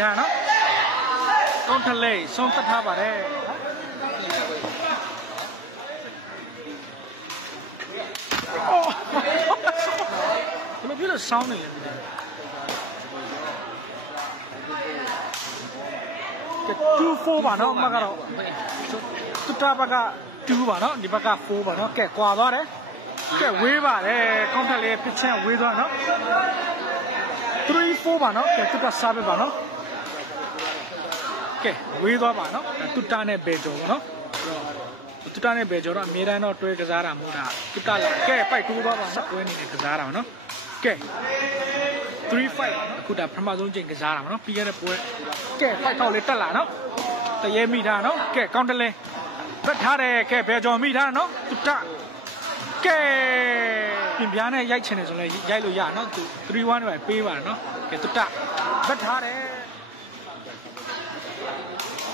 ထားနော်ကောင်းထလေးဆုံးတတ်ထားပါတယ်ဘယ်လိုဖြစ်လို့ဆောင်းနေလဲ2-4ပါနော်အမကတော့တူတာဘက်က2ပါနော်ဒီဘက်က4ပါနော်ကဲကွာသွားတယ်ကဲဝေးပါတယ်ကောင်းထက်လေးပြစ်ချင်းဝေးသွားနော်3-4ပါနော်ကဲတူတာစားပဲပါနော်ကဲဝေးသွားပါနော်တူတာနဲ့ဘယ်ကျော်ပါနော်တူတာနဲ့ဘယ်ကျော်တော့အမြဲတမ်းတော့တွဲကစားတာမဟုတ်တာတူတာလာကဲပိုက်တိုးသွားပါနော်တွဲနေတဲ့ကစားတာပါနော်ကဲ3-5အခုဒါပထမဆုံးချိန်ကစားတာပါနော်ပြီးခဲ့တဲ့ပွဲကဲပိုက်ထောက်လေးတက်လာနော်တရေမိထားနော်ကဲကောင်းတလဲဘက်ထားတယ်ကဲဘယ်ကျော်မိထားနော်တူတာကဲပြင်ပြားနဲ့ရိုက်ချင်တယ်ဆိုလဲရိုက်လို့ရနော်သူ3-1ပဲပေးပါနော်ကဲတူတာဘက်ထားတယ်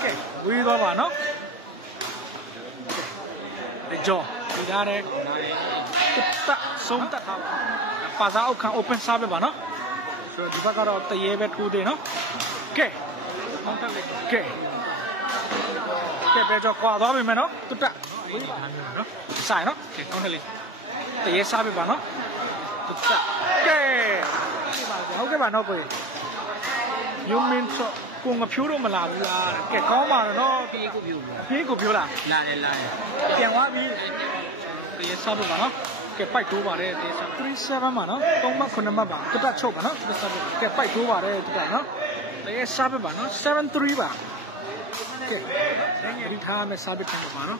ကဲဝေးသွားပါနော်ဒီကျော်ဒီထားတယ်တူတာဆုံးတတ်ထားပါစာအောက်ခံ open စားပဲပါနော်ဆိုတော့ဒီဘက်ကတော့တရေပဲထိုးတယ်နော်ကဲမောင်းတက်လေကဲဘယ်ကျော်ကွာသွားပြီမယ်နော်တူတာဝေးပါနော်ဆိုင်နော်ကဲကောင်းတယ်လေတရေစားပြီပါနော်တူတာကဲဟုတ်ကဲ့ပါနော်ကိုယူမင်းဆိုကိုငါဖြိုးတော့မလာဘူးလားကဲကောင်းပါတော့ပြေးကိုဖြိုးလားလာတယ်ပြန်သွားပြီတရေစားပြီပါနော်ကဲပိုက်တိုးပါတယ်တရေစား3-7ပါနော်3မှ9မှပါတူတာချုပ်ပါနော်တူတာစားပြီကဲပိုက်တိုးပါတယ်တူတာနော်တရေစားပြီပါနော်7-3ပါကဲဒီထားမဲ့စားပြီခံပါနော်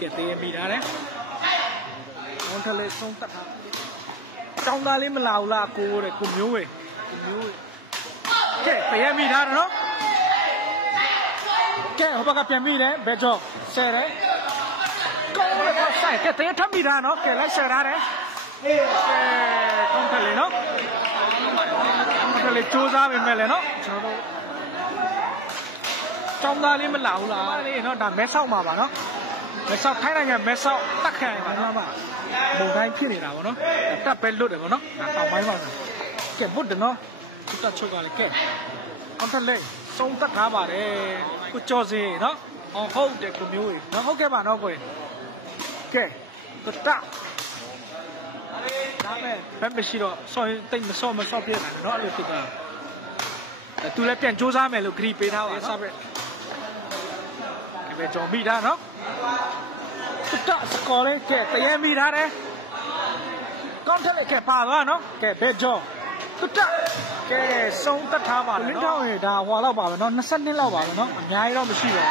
ကဲတရေမိထားတယ်ကောင်းထလေးဆုံးတတ်ထားတောင်းသားလေးမလာဘူးလားကိုတဲ့ကိုမျိုးဝေကဲတရေမိထားတယ်နော်ကဲဟိုဘက်ကပြန်မိတယ်ဘယ်ကျော်ဆယ်တယ်ကောင်းတယ်ပေါ့ဆိုင်ကဲတရေထပ်မိထားနော်ကဲလိုက်ဆယ်ထားတယ်ကဲကောင်းထလေးနော်ကောင်းထလေးစူးစားပေမဲ့လည်းနော်ကျွန်တော်တို့တောင်းသားလေးမလာဘူးလားလေးနော်ဒါမဲဆောက်မှာပါနော်မဲဆောက်ထိုင်းနိုင်ငံမဲဆောက်တက်ခံပါလားမဘုံတိုင်းဖြစ်နေတာဗောနော်တက်ပဲလွတ်တယ်ဗောနော်ဒါတောက်ပိုင်းပါကဲဘုဒ္ဓနော်သူတက်ချုပ်ကလည်းကဲအောင်တက်လေစုံတက်ထားပါတယ်ကိုကြော်စီနော်အောင်ဟုတ်တယ်ကိုမျိုးကြီးနော်ဟုတ်ကဲ့ပါနော်ကိုကဲသူတက်ဒါမဲ့ဘယ်မရှိတော့ဆောင်းတိတ်မဆော့ပြည့်တယ်နော်အဲ့လိုဖြစ်တာသူလည်းပြန်စူးစမ်းမယ်လို့ဂရီပေးထားပါစားပဲကဲကြော်မိတာနော်တူတာစကောလေးကဲတရေမိထားတယ်ကောင်းတယ်လေကဲပါသွားနော်ကဲဘယ်ကျော်တူတာကဲစုံတတ်ထားပါလင်းထောင်းရဒါဟွာလောက်ပါပဲနော်22လောက်ပါပဲနော်အများကြီးတော့မရှိတော့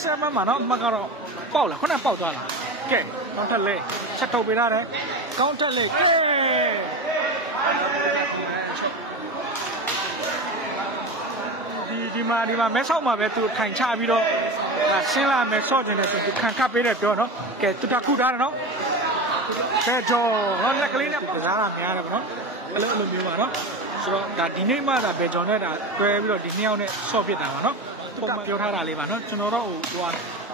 7မှာနော်မကတော့ပေါက်လားခုနပေါက်သွားလားကဲကောင်းတယ်လေချက်ထုတ်ပေးထားတယ်ကောင်းတယ်လေကဲဒီမှာမဲဆောက်မှာပဲသူထိုင်ချပြီးတော့ဆင်းလာမယ်ဆော့ကျင်တယ်သူခံကပ်ပေးတယ်ပြောနော်ကဲတူတာခုထားတယ်နော်ဘယ်ကျော်ဟောလက်ကလေးနဲ့ကစားတာများတယ်ဗောနော်အဲ့လိုမျိုးပါနော်ဆိုတော့ဒါဒီနေ့မှဒါဘယ်ကျော်နဲ့ဒါတွဲပြီးတော့ဒီနှစ်ယောက်နဲ့ဆော့ဖြစ်တာပါနော်ပုံမှန်ပြောထားတာလေးပါနော်ကျွန်တော်တော့ဟို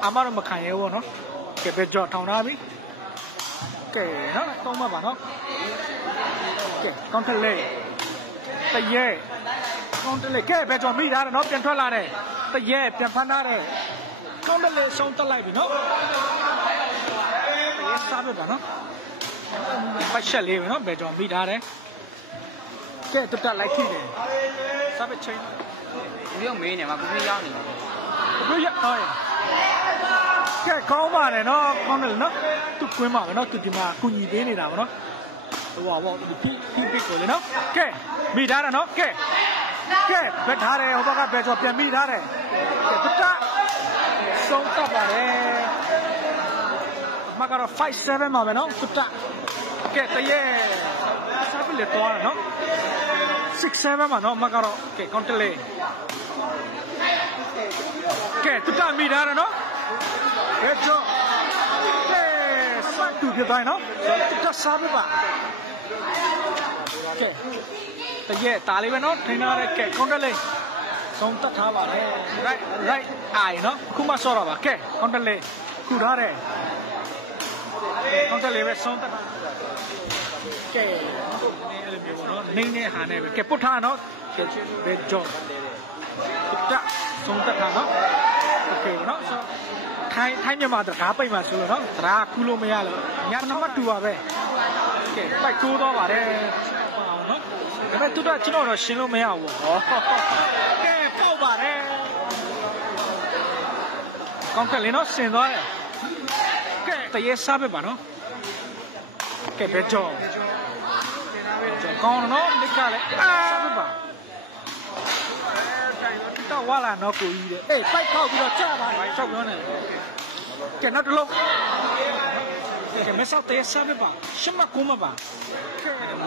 အာမတော့မခံရဲဘူးနော်ကဲဘယ်ကျော်ထောင်ထားပြီကဲနော်သုံးမှပါနော်ကဲကောင်းတယ်လေတရေကောင်းတယ်လေကဲဘယ်ကျော်မိထားတယ်နော်ပြန်ထွက်လာတယ်တရေပြန်ဖမ်းထားတယ်ကောင်းတယ်လေဆုံးတက်လိုက်ပြီနော်တရေစားပြပါနော်ပတ်ချက်လေးပဲနော်ဘယ်ကျော်မိထားတယ်ကဲတက်လိုက်ထိတယ်စားပြချင်း不用没呢嘛，不是要你。不要哎。ကဲကောင်းပါတယ်နော်ကောင်းတယ်နော်သူကွင်းပါပဲနော်သူဒီမှာကုညီပေးနေတာဗောနော်ဟိုဘောဖိပစ်ကိုလေနော်ကဲမိထားတယ်နော်ကဲဘက်ထားတယ်ဟိုဘက်ကဘယ်ကျော်ပြန်မိထားတယ်ကဲတတဆုံးတတ်ပါတယ်မကတော့5-7ပါပဲနော်တတကဲတရေစားပြီးလေတော့နော်6-7ပါနော်မကတော့ကဲကောင်းတယ်လေကဲတတမိထားတယ်နော်ကဲကျော်ကဲစပတ်တူပြတိုင်းနော်တတစားပါကဲတရေတားလေးပဲနော်ထိန်းထားတဲ့ကဲကောင်းတယ်လေဆုံးတတ်ထားပါလေ right အိုင်နော်ခုမှဆော့တော့ပါကဲကောင်းတယ်လေခုထားတယ်ကောင်းတယ်လေပဲဆုံးတတ် ကဲအဲ့လိုမျိုးပေါ့နော်နေနေဟာနဲ့ပဲကဲပုတ်ထားနော်ကဲဘယ်ကြောတဆုံးတက်တာနော်โอเคနော်ဆိုထိုင်းမြန်မာတကားပိတ်မှာဆိုလို့နော်တကားခူးလို့မရလို့ညနမတူပါပဲကဲပိုက်တိုးတော့ပါတယ်အောင်နော်ဒါပေမဲ့တူတာကျွန်တော်တော့ရှင်းလို့မရဘူးဟောကဲပေါက်ပါတယ်ကောင်းကလေးနော်ဆင်သွားတယ်ကဲတရေစားပဲပါနော်ကဲဘယ်ကြောကောင်းနော်မိကလည်းစားပဲပါတော့ဝါလာနော်ကိုကြီးတဲ့အေးပိုက်ခောက်ပြီးတော့ကြာပါတယ်ရှောက်ပြောနေတယ်ကဲနောက်တစ်လုံးကဲမဆောက်တဲ့စားပဲပါရှမကုမပါ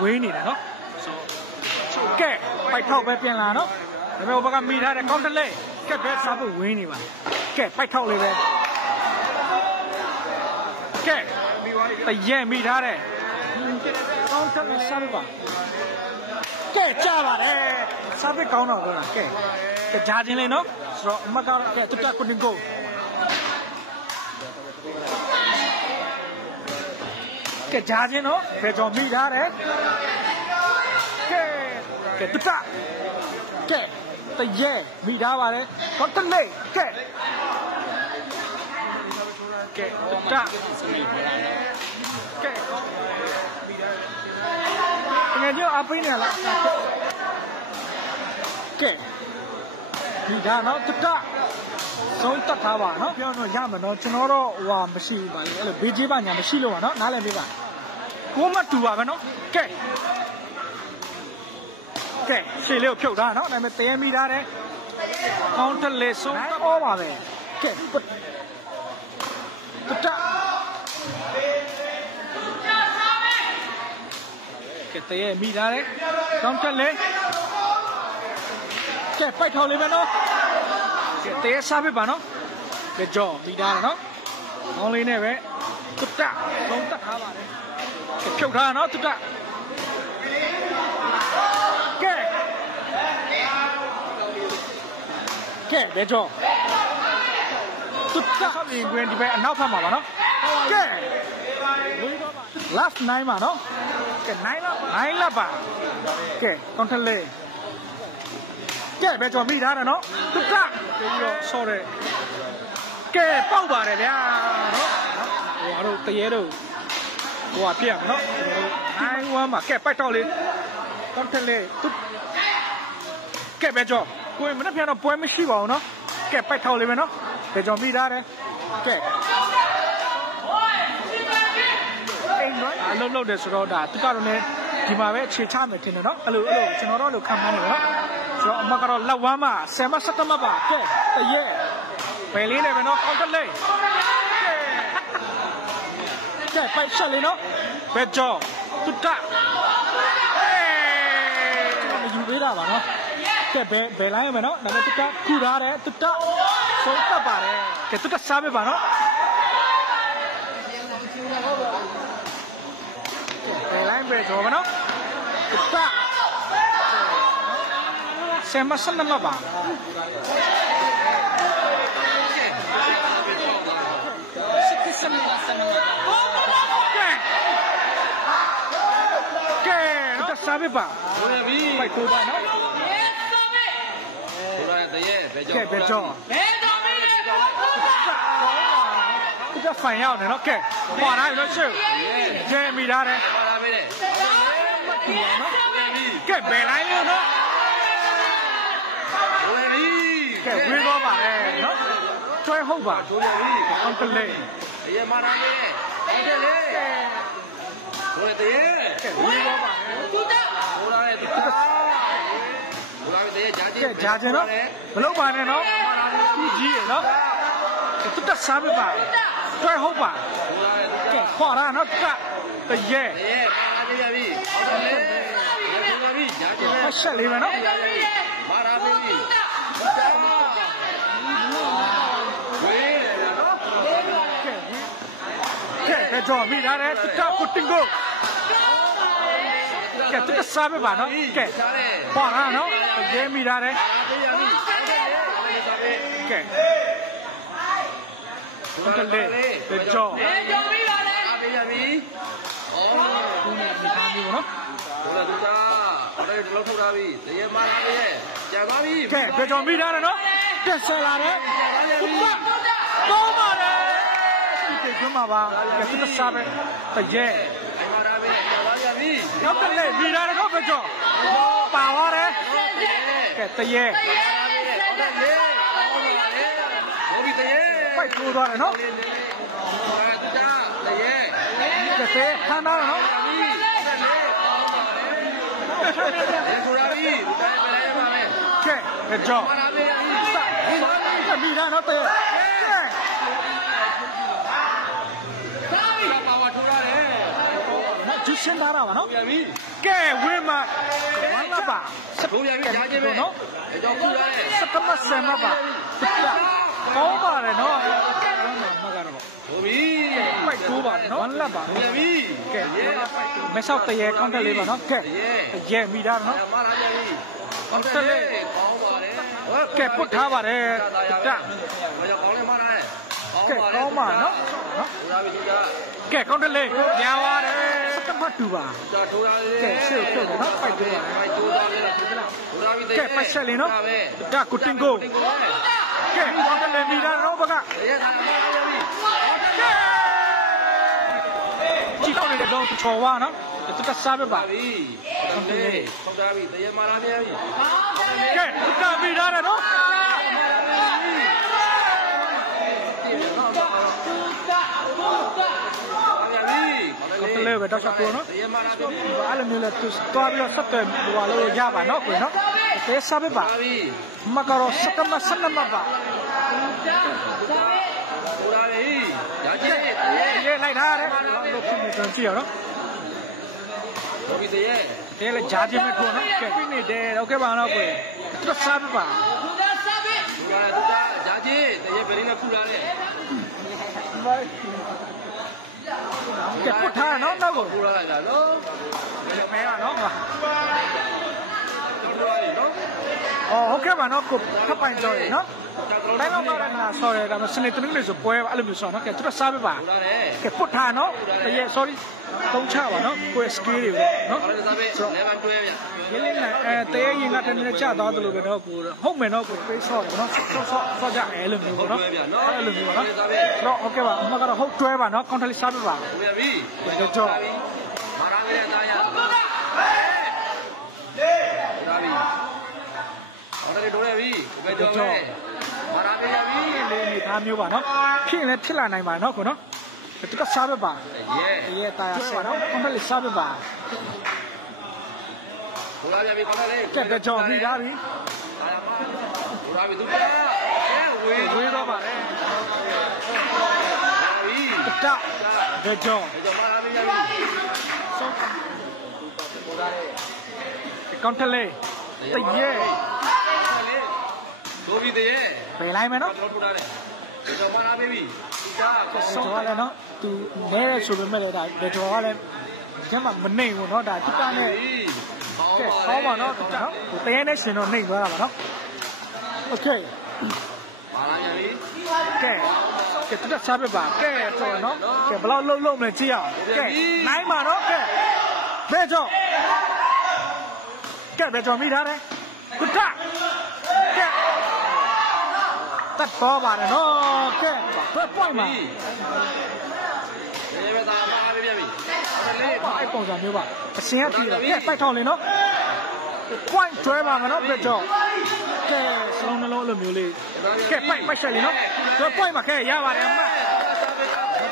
ဝေးနေတာနော်ကဲပိုက်ထောက်ပဲပြင်လာနော်ဒါပေမဲ့ဘက်ကမိထားတယ်ကောင်းတယ်လေကဲဘယ်စားဖို့ဝေးနေပါကဲပိုက်ထောက်လေးပဲကဲတရဲမိထားတယ်ကောင်းတယ်စားပဲပါကဲကြာပါတယ်စားပဲကောင်းတော့ကဲကဲဂျာချင်းလေးနော်ဆိုတော့အမကကဲတူတာကိုတင်ကိုကဲဂျာချင်းနော်ဘယ်ကြောင့်မိထားတယ်ကဲတူတာကဲတရဲမိထားပါတယ်တော့တလေးကဲတူတာကဲငါကြောက်အပိနေလားကဲဒီဒါနော်တူတာဆုံးတက်ထားပါနော်ပြောတော့ရမှာနော်ကျွန်တော်တော့ဟွာမရှိဘူးပါလေအဲ့လိုဘေးကြီးပါညာမရှိလို့ပါနော်နားလည်ပေးပါကိုမတူပါပဲနော်ကဲရှေ့လေးကိုဖြုတ်ထားနော်ဒါပေမဲ့တရေမိထားတယ်ကောင်းတယ်လေဆုံးတက်ဩပါပဲကဲတူတာကဲတရေမိထားတယ်ကောင်းတယ်လေကဲပိုက်ထော်လေးပဲနော်ကဲတရေစားပြပါနော်ကဲကြောပြီးသားတယ်နော်ကောင်းလေးနဲ့ပဲတူတာလုံးတက်ထားပါတယ်ကဲဖြုတ်ထားနော်တူတာကဲဘယ်ကြောတူတာဆောက်ရင်တွင်ဒီဘက်အနောက်ဖက်မှာပါနော်ကဲ last 9ပါနော်ကဲ9လပါကဲကောင်းတယ်လေကဲဘယ်ကြောမိထားတယ်နော်တူတာပြီးတော့ဆော့တယ်ကဲပေါက်ပါတယ်ဗျာနော်ဟိုအားတို့တရေတို့ဟိုကပြက်နော်9-1မှာကဲပိုက်တော့လေကောင်းတယ်လေတူကဲဘယ်ကြောကိုယ်မနေ့ပြန်တော့ပွဲမရှိပါဘူးနော်ကဲပိုက်ထောက်လေးပဲနော်ဘယ်ကြောမိထားတယ်ကဲအိမ်တော့အလုပ်လုပ်တယ်ဆိုတော့ဒါသူကတော့လည်းဒီမှာပဲခြေချမယ်ထင်တယ်နော်အဲ့လိုကျွန်တော်တို့လိုခံမှန်းနေတယ်နော်ဆိုတော့အမကတော့လက်ဝမ်းမှာ10မ17မပါကဲတရဲဘယ်လေးနဲ့ပဲနော်ကောင်းတယ်လေကဲပိုက်ချက်လေးနော်ဘယ်ကြောတူတာယူပေးတာပါနော်ကဲဘယ်လိုင်းရမယ်နော်ဒါပေမဲ့တူတာခူထားတယ်တူတာဆုံးတက်ပါတယ်ကဲတူတာစားပေးပါနော်ဘယ်လိုင်းပဲကြောပါနော်တူတာဆယ်မဆန်းမပါစားပဲပါဟုတ်ရပြီပိုက်ကိုပါနော်ဟုတ်ရတဲ့ရဲ့ဘယ်ကြောကဲဘယ်ကြောဒီကဖိုင်ရောက်နေနော်ကဲဟွာလာလို့ရှုကျဲမိထားတယ်ဟွာလာပဲတဲ့ကဲဘယ်လိုင်းလို့နော်ဝယ်ပြီကဲဝေးတော့ပါလေနော်ကျွဲဟုတ်ပါတို့ရပြီအောင်တလေအရေးမာတာပဲဟုတ်တယ်လေဟိုတဲ့ကဲဝေးတော့ပါဟိုလာတဲ့ဟိုလာတဲ့ဂျာချင်းဂျာချင်းနော်မလုပ်ပါနဲ့နော်ကြီးရနော်တူတစားပဲပါကျွဲဟုတ်ပါကဲခွာရနော်ကတရဲအားရပြီဟုတ်တယ်လေဟိုပြီဂျာချင်းပဲဆက်လေးပဲနော်မာရာပြီဝေးတယ်နော်ကဲကြော်မိထားတယ်တူတာကိုတင်ကိုကဲတူတာစားပဲပါနော်ကဲခွာရနော်တရဲမိထားတယ်ကဲဟုတ်တယ်လေကြော်ပြီးပါလေအားပေးရပြီ ဘူးနဲ့ဒီသားမျိုးနော် ဟိုလည်းသူသားဟိုလည်းဒီလောက်ထုတ်ထားပြီတရေမာလာပြီကြာသွားပြီ ကဲဘေကျော်မိထားတယ်နော်တက်ဆလာတယ်ဟုတ်ပါတော့ပါတယ်ဒီကျွမ်းမှာပါကဲသူတစားပဲတရဲ မာလာပြီကြာသွားပြီ နောက်တစ်လေမိထားတယ်နော်ဘေကျော်ပါပါတယ်ကဲတရဲ ဘိုးဘီတရေ ပိုက်ထိုးသွားတယ်နော် သူသားတရေ ကဲသေးခမ်းသားနော် ရေဆိုရာပြီသူသားပဲလိုက်ပါမယ် ကဲဘေကျော် မာလာပြီ မိထားနော်တရဲကဲ ပါဝါထိုးရတယ် နော်ကျရှင်းထားတာပါနော် ပြန်ပြီ ကဲဝင်းမဝမ်းလာပါ ထိုးပြန်ပြီကြားချင်းပဲ နော် အကြောင်းခုရတယ် စကမဆန်မပါကောင်းပါတယ်နော်မကတော့ ဘိုးဘီ ပိုက်ထိုးပါနော်ဝမ်းလာပါ ပြန်ပြီ ကဲမဆောက်တရေကောင်းတက်လေးပါနော်ကဲရဲမိတာနော် မာလာပြန်ပြီ ကောင်းတက်လေး ကောင်းပါတယ် ကဲပုတ်ထားပါတယ်တ ဘာကြောင့်ကောင်းလဲမာလာ ကဲကောင်းပါနော်နော် ထိုးရပြီသူသား ကဲကောင်းတက်လေးညာပါတယ်စကမတူပါ ထိုးရတယ် ကဲရှေ့ထုတ်တယ်နော်ပိုက်ထိုးပါ ပိုက်ထိုးတာလေထိုးရပြီ ကဲပိုက်ဆက်လေးနော်တကုတင်ကိုကဲကောင်းတက်လေးမိတာနော်ဘက ရဲထားမာလာပြန်ပြီ ကြည့်တော့လေတော့ချော်ဝါနော်တတစားပဲပါ ပြီဟုတ်တယ်ဟုတ်တာပြီတရေမာလာပြန်ပြီ ကဲတမိတာနော် ပြန်ပြီ တလဲပဲတော့ချက်တော့နော် တရေမာလာပြန်ပြီ အဲ့လိုမျိုးလဲသူသွားပြီးတော့ဆက်တယ်ဟိုလိုရပါနော်ကိုနော်တဲစားပဲပါ ပါပြီ မကတော့စကမဆနမပါ ထိုးရပြီရကြည့် ရေးလိုက်တာတဲ့လို့ဖြစ်နေကြကြည့်ရနော် ဘိုးဘီတရေ တဲလေဂျာချင်းမဲ့ထိုးနော်ကဲပြနေတယ်โอเคပါနော်ကိုတစားပဲပါ ထိုးရသူသားရကြည့်တရေပရင်းနဲ့ဖူလာတယ် ကဲပုတ်ထားနော်တော့ကို ဖူလာလိုက်တာနော် မဲပါနော်ဟာ ထိုးရပြီနော် အော်ဟုတ်ကဲ့ပါနော်ကိုထပ်ပိုင်ကြော်ရနော်တိုင်းတော့တော့လည်းဆော်ရဲဒါမှစနေတနည်းလေးဆိုပွဲအဲ့လိုမျိုးဆော်နော်ကဲသူစားပဲပါ ထိုးရတယ် ကဲပုတ်ထားနော်တရေ sorry သုံးချပါနော်ကိုစကီးတွေနော် ဘာလို့စားပဲလဲမတွဲဗျ ရင်းနေတဲရင်ကတည်းကကြာသွားသလိုပဲတော့ကိုဟုတ်မယ်နော်ကိုပေးဆော့နော်ဆော့ကြအဲ့လိုမျိုးနော်အဲ့လိုမျိုးနော်တော့โอเคပါမကတော့ဟုတ်တွဲပါနော်ကောင်ထလီစားပြပါ ထိုးရပြီ ကြော မာရာပဲသားရထိုးရပြီဟောတယ်ထိုးရပြီဘယ်ကြောလဲမာရာပဲရပြီ လေးနေသားမျိုးပါနော်ဖြစ်လည်းဖြစ်လာနိုင်ပါနော်ကိုနော်သူကစားပြပါ ရဲ ရဲတာရဆက်နော်ကောင်ထလီစားပြပါ ထိုးရပြီကောင်းတယ် ကဲတဲ့ကြောပြီးသားပြီ ထိုးရပြီသူကဝေး ဝေးတော့ပါလေ ပြီ တတဲ့ကြော ဘယ်ကြောမာရာပဲရပြီ ကောင်ထလီတရဲ ထိုးပြီတရေ ပယ်လိုက်မယ်နော် ထိုးရတယ်ဘယ်ကြောမာရာပဲပြီသူက ဆောင်းရတယ်နော်သူနဲရဲဆိုပေမဲ့လည်းဒါတဲ့ကြောကလည်းကျမမနေဘူးနော်ဒါသူကနဲ့ ကဲကောင်းပါနော်နော်တရေနဲ့ရှင်တော့နှိမ့်သွားတာပါနော်โอเค မာလာရပြီ ကဲတူတစားပြပါကဲဆိုနော်ကဲဘယ်လောက်လုံးမလဲကြည့်အောင်ကဲနိုင်ပါနော်ကဲဘယ်ကြောကဲဘယ်ကြောမိထားတယ်ကုတကဲတတ်တော့ပါတယ်နော်ကဲဘယ်ပွိုင်းမှာ ရေပဲသားပါပဲပြန်ပြီဟုတ်တယ်လေ အဲ့ပုံစံမျိုးပါအစင်ကတီးတော့ကဲပိုက်ထောင်လေနော်ပွိုင်းကျွဲပါမနော်ဘယ်ကြောကဲစလုံးနှလုံးလိုမျိုးလေးကဲပိုက်ဆက်လေနော်ကျွဲပွိုင်းမှာကဲရပါတယ်အမ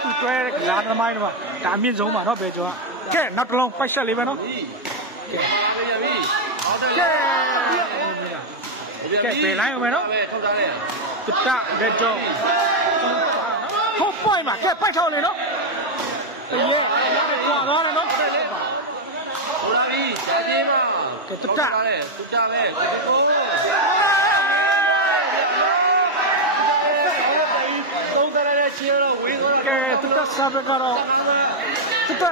သူတွဲလာသမိုင်းတော့ဒါအမြင့်ဆုံးပါနော်ဘယ်ကျော်ကဲနောက်တစ်လုံးပိုက်ဆက်လေးပဲနော် ကဲပါပဲပြန်ပြီဟုတ်တယ် ကဲကဲပဲလိုက်အောင်မယ်နော် ပဲထုတ်ထားတယ် တတတဲ့ကျော်ဟုတ်ပွိုင်းမှာကဲပိုက်ထောင်လေနော်တရေကွာသွားတယ်နော် ဟုတ်လားပြီကြာကြီးမ ကဲတတ သူကြပဲကိုသုံးတယ်တဲ့ချီတော့ဝေးသွား ကဲတတစားပဲကတော့တတ